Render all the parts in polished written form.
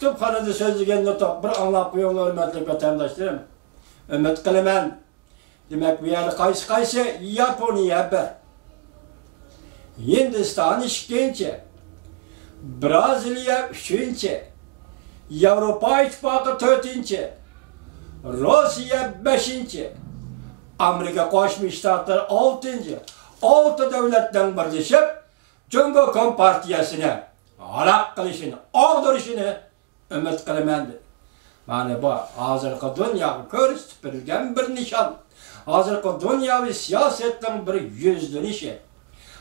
kütüphanada sözlügenini bir anlap koyuyorlar hürmetli vatandaşlarım. Ümit kılıman. Demek bu yani kaysı Yaponiya bir. Hindistan ikkinchi. Braziliya üçüncü. Avrupa İttifakı dördüncü. Rusya beşinci. Amerika Qo'shma Shtatlar oltinchi. 6 davlatdan birleşip Cumhuriyet Halk Partiyasini halak qilishini, og'dirishini umid qilaman. Mana bu hozirgi dunyoga ko'rsatib berilgan bir nishon. Hozirgi dunyoviy siyosatning bir yuzlanishi.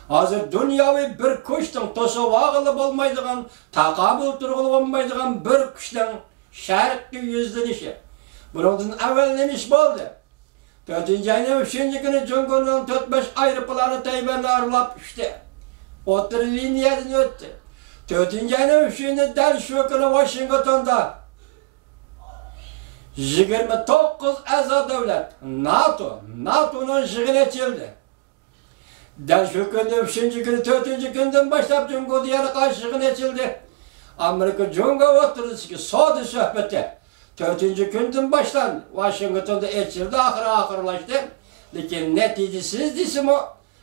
Hozir dunyoviy bir kuchning to'savog'ili bo'lmaydigan, taqobil turg'ili bo'lmaydigan bir kuchning sharqqa yuzlanishi. Bundan avval nima ish bo'ldi? 4-ayning 3-chi kuni Jungko'ning 4-5 aeroplani Tayvanni aralab uchdi. O'tir liniyadan o'tdi. 4-ayning 3-ida dal shu kuni Washingtonda 29 a'zo davlat NATO'ning yig'ini ochildi. Dal shu kuni 3-chi kuni 4-chi kundan boshlab Jungko'ga yana qarshi yig'in ochildi. Amerika Jungko o'tirishga savdo suhbati 4-chi kundan başlandı. Washington'da açıldı, ahırlaştı. Lekin neticesiz desem o.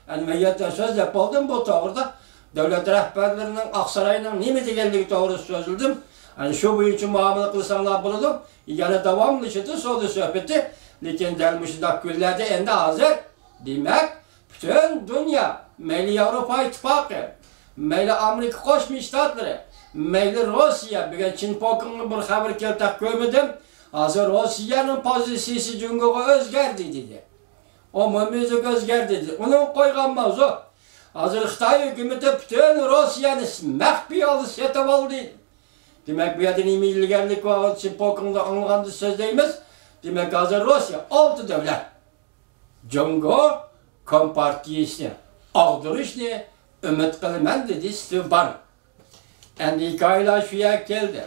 Yani meyyattan söz yapıldım bu doğruda. Devlet rehberlerinin, Aksaray'ın nime degenligi doğru sözüldüm. Yani şu boyunca muamele kılsanlar bulundum. Yani devamlı işiti sordu sohbeti. Lekin delmişinde küllerde endi hazır. Demek bütün dünya, meyli Avrupa İttifakı, meyli Amerika Qo'shma Shtatları, meyli Rusya, bugün Çin pokunlu bir haber keltak görmedim. Hazır Rusya'nın pozisiyası Jungko'ga özgerdi dedi. O müzik özgerdi dedi. Onun koyganmaz o. Hazır Xitay hükümeti bütün Rusya'nı mehbi alı setip aldı. Demek bu yerden ilgilenlik var, Çin pokunlu anılgandı söz deyimiz. Demek hazır Rusya 6 devlet. Jungko Kompartiyasını ağdırışını ümit kılman dedi istiğbar. Endi 2 aylar şuya geldi.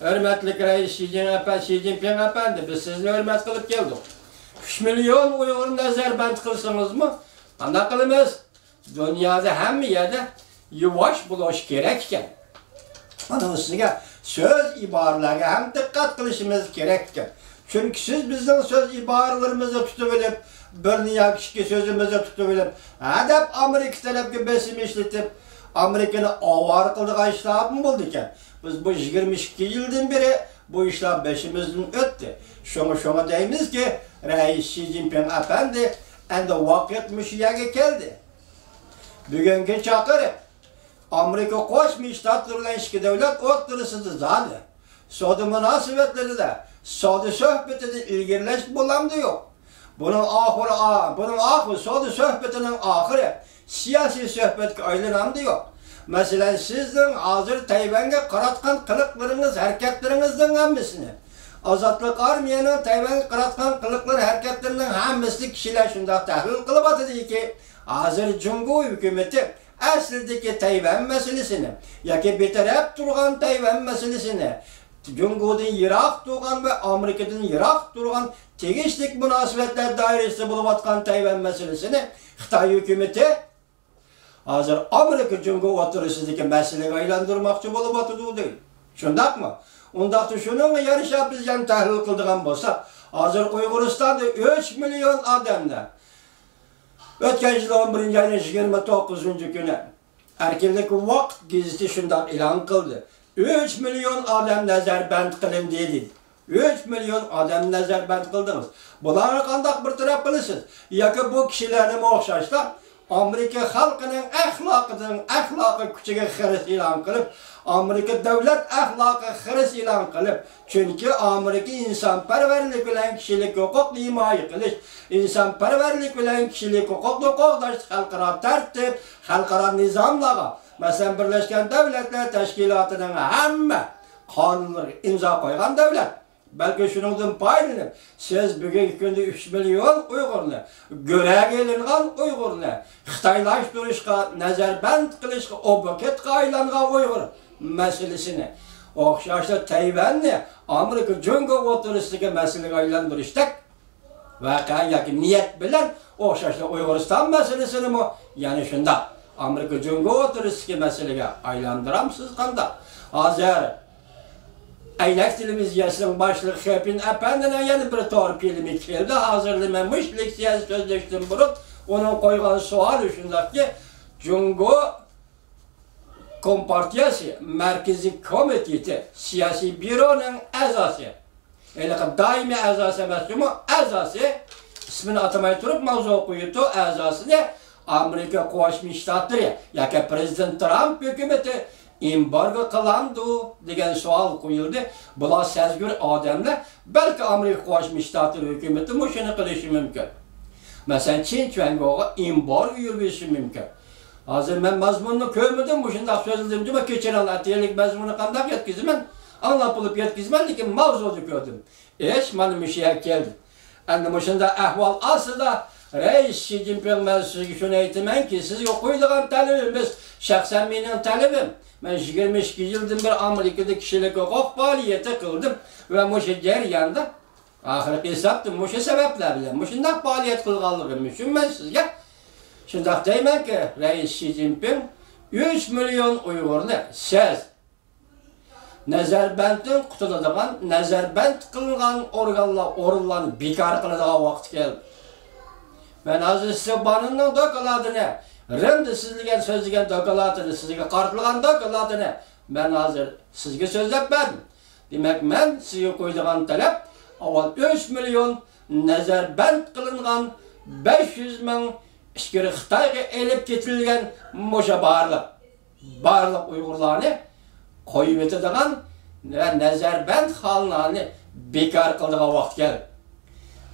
Hürmetli reis Xi Jinping efendi, biz sizni hürmet kılıp geldik. 3 milyon Uygur'un nazarband kılsınız mı? Anda kılımız. Dünyada hem yerde yavaş bulaş gerekken. Onun üstüne söz ibarlarına hem dikkat kılışımız gerekken. Çünkü siz bizden söz ibarlarımızı tutup bir yakışıklı sözümüzü tutup adap Amerika tarafı besim işletip Amerika'nın avar kıldığı işler mi buldu ki? Biz bu 22 yıldan beri bu işler beşimizden öttü. Şuna deyimiz ki Reis Xi Jinping efendi endi vakit müşiyege geldi. Bugünkü çakırı Amerika Qo'shma Shtatlar bilan ikki davlat o'rtasida zali. Savdo munosabatlarida de, savdo suhbatida ilgirlash bo'lamdi yo'q. Bunun ahiri savdo suhbatining ahiri siyosiy suhbatga aylanamdi yo'q. Masalan, sizning hozir Tayvanga qaratgan qiliqlaringiz, harakatlaringizning hammasini Ozodlik armiyaning Tayvanga qaratgan qiliqlar, harakatlarining hammasini kishilar shunday tahlil qilib atadiki, hozir Jungko hukumati aslidagi Tayvan masalasini yoki betaraf turgan Tayvan masalasini Jungko'dan yiroq turgan va Amerikadan yiroq turgan tegishli munosabatlar doirasida bo'lib atgan Tayvan masalasini Xitoy hukumati hozir Amerika Jungko o'tirisidagi masalaga aylantirmoqchi bo'lib atadi deydi. Shundaqmi? Undaqda shunga yarasha biz ham tahlil qildigan bo'lsak, hozir Uyg'uristonda 3 million odamlar o'tgan yil 11-ayning 29-kuni Erkinlik Vaqt gazeti shunday e'lon qildi. 3 million odam nazarband qilindi dedi. 3 million odam nazarband qildingiz. Bularni qanday bir taraf qilasiz? Yoki bu kishilarni o'xshashlar Amerika xalqining axloqi kuchiga xiris e'lon qilib, Amerika davlat axloqi xiris e'lon qilib, chunki Amerika insonparvarlik bilan kishilik huquqni himoya qilish, insonparvarlik bilan kishilik huquqni qo'llash xalqaro tartib, xalqaro nizomlarga, masalan, Birlashgan Davlatlar Tashkilotining hamma qonunlariga imzo qo'ygan davlat. Belki şundan paylanıp, siz bugünkü kunda 3 milyon Uygurlar, görev elingan Uygurlar, Xitaylaştırışga, nazarband qilishga, obaketga aylangan Uygur meselesini, o'xshashda Tayvanni Amerika Jungko o'tirisidagi masalaga aylantirishdak, vaqa yoki niyat bilan o'xshashda Uyg'uriston masalasini mi, ya'ni shunda Amerika Jungko o'tirisidagi masalaga aylantiramsiz qanday? Hozir Aynak Televizyasının başlığı Hepin Efendi'nin yeni bir torpilimi geldi. Hazırlamamış leksiyası sözleştim burun. Onun koygan sual şundak ki Cungo Kompartiyası Merkezi Komiteti Siyasi Büro'nun azası. Yani daimi azası emasımı azası ismini atamay turup mavzu koyutu azası ne? Amerika Koşmuş Ştatları ya ki Prezident Trump hükümeti embargo kılandı degan sual koyuldu. Bular sezgür adamlar belki Amerika Koşmuş Ştatları hükümeti muşunu kılışı mümkün. Mesela Çin Çuango'ya embargo yürüyüşü mümkün. Hazır ben mazmununu köymüdüm, bu şimdi sözledim ama geçen atiyerlik mazmunu kandak yetkizmen, anlapılıp yetkizmen, lekin mavzudu gördüm. Bana müşahak geldi. Yani bu şimdi ahval aslında Reis Xi Jinping ben size şunu eğitimen ki siz koyduğum talebimiz şahsen benim talebim. Ben 22 yıldır bir Amerika'da kişilik hukuk faaliyeti kıldım ve bu şey ceriyanda ahirki hesaptım, bu şey sebeplerle, bu şimdi faaliyet kılganlığım için ben sizge şimdi deymen ki Reis Xi Jinping 3 milyon Uygur'unu siz Nazarband'ın kutuladigan, Nazarband kılıngan organlarını bekar kıladigan vaqt geldi. Ben hazır size banının dokaladını, Rimde sizligen sözlügen dokaladını, sizge qartılgan dokaladını ben hazır sizge sözlep verdim. Demek ben sizge koyduğum talep, avval 3 milyon Nazarband kılıngan 500 bin İşkiri Xitayga elip getirilgen moşa barlık Uygurlarını koyup etediğin ve Nazarband halini bekar kıldığı vaqt geldi.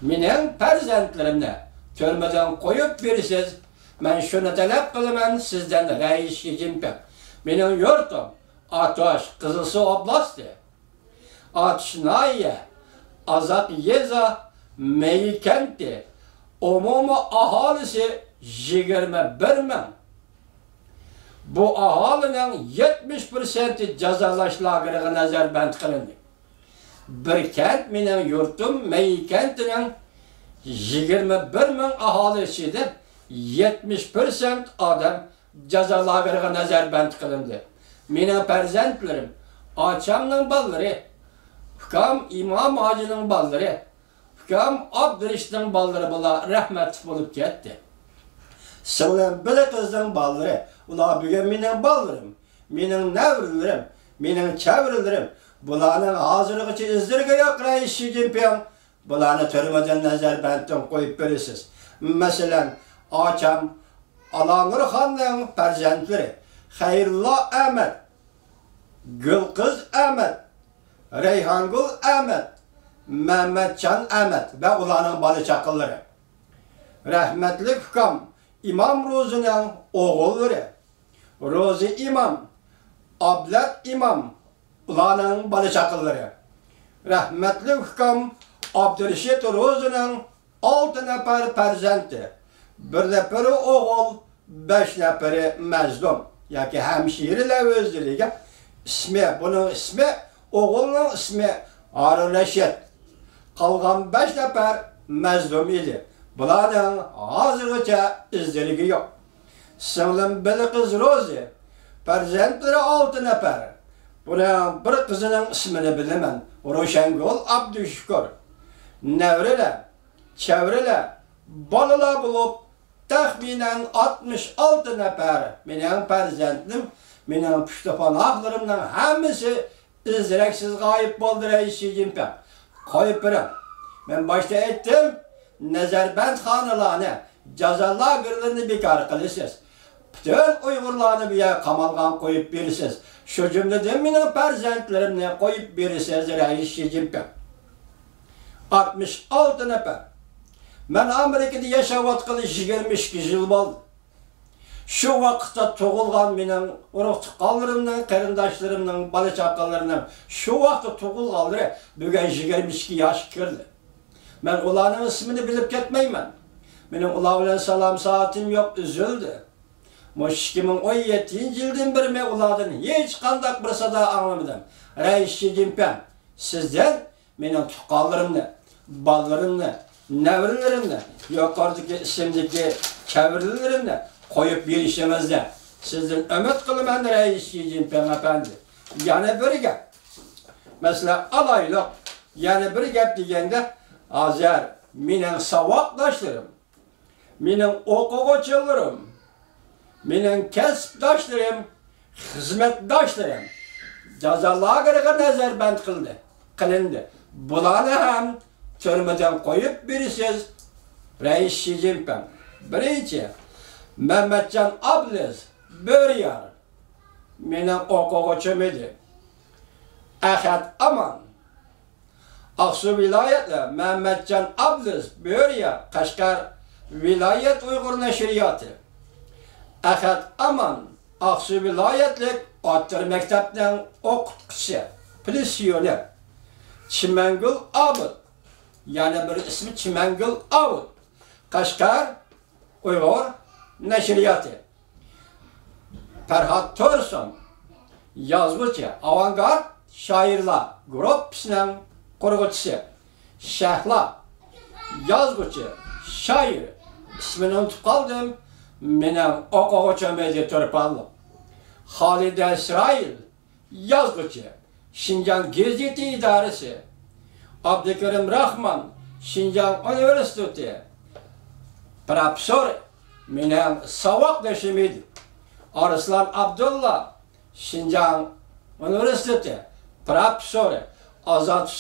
Menin perzentlerimni törmeden koyup birisiz, ben şunu talep kılıman sizden Reis Xi Jinping. Menin yurtum Atoş, Kızılsu Oblasti, Atşnaya, Azak Yeza, Meykenti, umumi ahalisi 21 bin. Bu ahalinin 70% cezalaşlagırığı Nazarband kılındı. Bir kent benim yurtum Meykentinin 21 bin ahalisidir. 70% adam cezalaşlagırığı Nazarband kılındı. Benim perzentlerim, Açam'ın balları, Hükam İmam Hacı'nın balları, Hükam Abduriş'ten balları bula rahmet bulup gitti. Sığılan bir kızın balları, ula bugün benim ballarım, benim nevrilerim, benim çevrilerim, bulanın hazırlık için izdirge yok Reis Xi Jinping, bulanı törmeden Nazarband'dan koyup birisiz. Mesela Açam, Alanur Han'ın perzentleri, Hayrullah Ahmet, Gülkız Ahmet, Reyhangul Ahmet, Mehmetcan Ahmet ve ulanın balı çakılları. Rahmetlik Hükam, İmam Rozi'nin oğulları, Rozi İmam, Ablat İmam, ulanın balı çakılları. Rahmetlik Hükam, Abdülreşit Rozi'nin 6 nefer perzenti, 1 neferi oğul, 5 neferi mezlum. Yani hemşire özlülüğü. Bunun ismi, oğulun ismi Harun Reşit. Kalgan 5 nefer mezlum idi. Bunların hazırlıca izliliği yok. Sınırın bir kız Rozi, perzentleri 6 nefer. Bunun bir kızının ismini bilemem. Roşengül Abdüşkür. Nevriyle, çevriyle, balıla bulup tahminen 66 nefer. Benim perzentlim, benim püştepanaklarımdan hemisi izlereksiz kayıp oldu Reis Xi Jinping. Kayıp birim. Ben başta ettim, Nazarband hanılarını, cezalarını bekar kılısız. Bütün Uygurlarını bir yer kamalgan koyup birisiz. Şu cümleden benim perzentlerimle koyup birisiz Reis Xi Jinping. 66 nefer. Ben Amerika'da yaşavatkalı 22 yıl oldu. Şu vakitte tuğulgan benim urukçukallarımdan, karindaşlarımdan, balıçakallarımdan şu vakitte tuğulganları bugün 22 yaş kirdi. Ben ulanın ismini bilip gitmeymen. Benim ula salam saatim yok, üzüldü. Bu 2017 yıldan beri ben uladın hiç kandak bir sada anlamadım. Reis Xi Jinping, sizden benim tuğulganlarımdan, ballarımdan, nevrilerimden, yukarıdaki isimdeki çevirilerimden koyup bir işimizde. Sizden ümit kılım ben Reis Xi Jinping efendi. Yani böyle gel. Mesela alaylık, yani bir gap degende, hazır, mening savaqdaşlarım, mening o'quvchilarim, mening kasbdoshlarim, xizmatdoshlarim jazo nazarband qilindi. Bularni ham turmadan qo'yib berisiz. Reis Xi Jinping. Birinchi, Mehmetcan Abdülaziz Böriyar. Mening o'quvchim edi. Ahad Aman. Aksu vilayeti Mehmetcan Abdülaziz Böriyar. Qashqar vilayet Uyg'ur nashriyoti. Ahad Aman. Aksu vilayetlik o'rta maktabdan o'qituvchi. Pensioner. Chimangul Abud. Yani bir ismi Chimangul Abud. Qashqar Uyg'ur nashriyoti. Ferhat Tursun, yozuvchi, avangard shoirlar gruppasining qurg'uvchisi. Shahla, yozuvchi, shoir. Ismini unutib qoldim. Mening o'quvchim edi Turpanli. Xolida Isroil, yozuvchi, Şinjan Gazeti idorasi. Abdukarim Rahman, Şinjan Universiteti. Professor, mening saboqdoshim edi. Arslan Abdullah, Şinjan Universiteti. Professor, Azat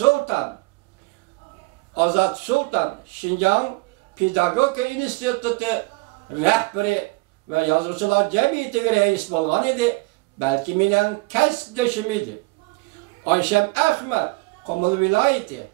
Sultan, Şinjan Pedagogika instituti rahbari ve yozuvchilar jamiyatiga rais bo'lgan edi. Balki mening kasbdoshim edi. Ayshem Ahmed, Qumul viloyati